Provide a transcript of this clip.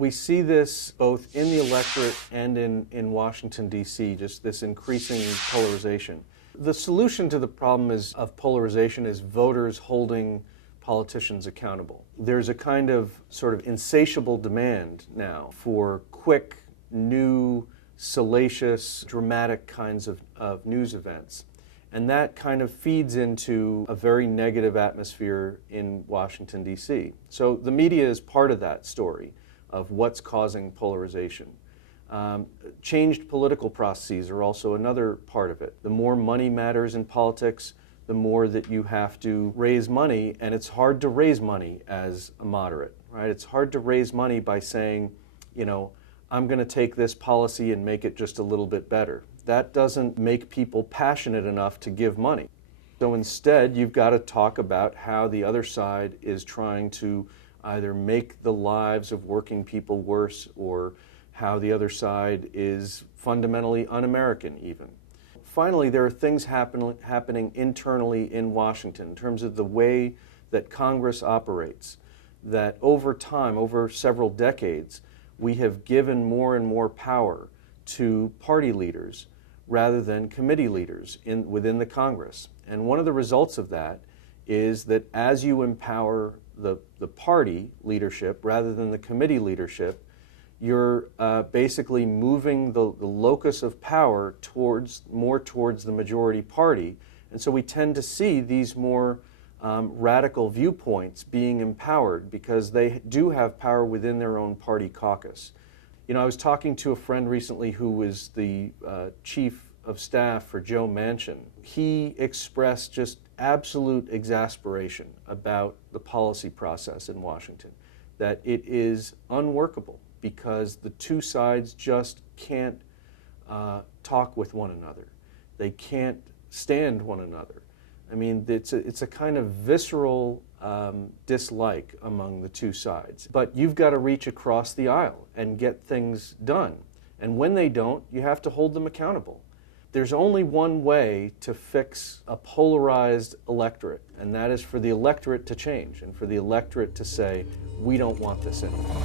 We see this both in the electorate and in Washington, D.C., just this increasing polarization. The solution to the problem of polarization is voters holding politicians accountable. There's a kind of sort of insatiable demand now for quick, new, salacious, dramatic kinds of news events. And that kind of feeds into a very negative atmosphere in Washington, D.C. So the media is part of that story of what's causing polarization. Changed political processes are also another part of it. The more money matters in politics, the more that you have to raise money, and it's hard to raise money as a moderate, right? It's hard to raise money by saying, you know, I'm going to take this policy and make it just a little bit better. That doesn't make people passionate enough to give money. So instead, you've got to talk about how the other side is trying to either make the lives of working people worse, or how the other side is fundamentally un-American even. Finally, there are things happening internally in Washington in terms of the way that Congress operates, that over time, over several decades, we have given more and more power to party leaders rather than committee leaders within the Congress. And one of the results of that is that as you empower the party leadership rather than the committee leadership, you're basically moving the locus of power more towards the majority party. And so we tend to see these more radical viewpoints being empowered because they do have power within their own party caucus. You know, I was talking to a friend recently who was the chief of staff for Joe Manchin. He expressed just absolute exasperation about the policy process in Washington, that it is unworkable because the two sides just can't talk with one another. They can't stand one another. I mean, it's a kind of visceral dislike among the two sides. But you've got to reach across the aisle and get things done. And when they don't, you have to hold them accountable. There's only one way to fix a polarized electorate, and that is for the electorate to change and for the electorate to say, we don't want this anymore.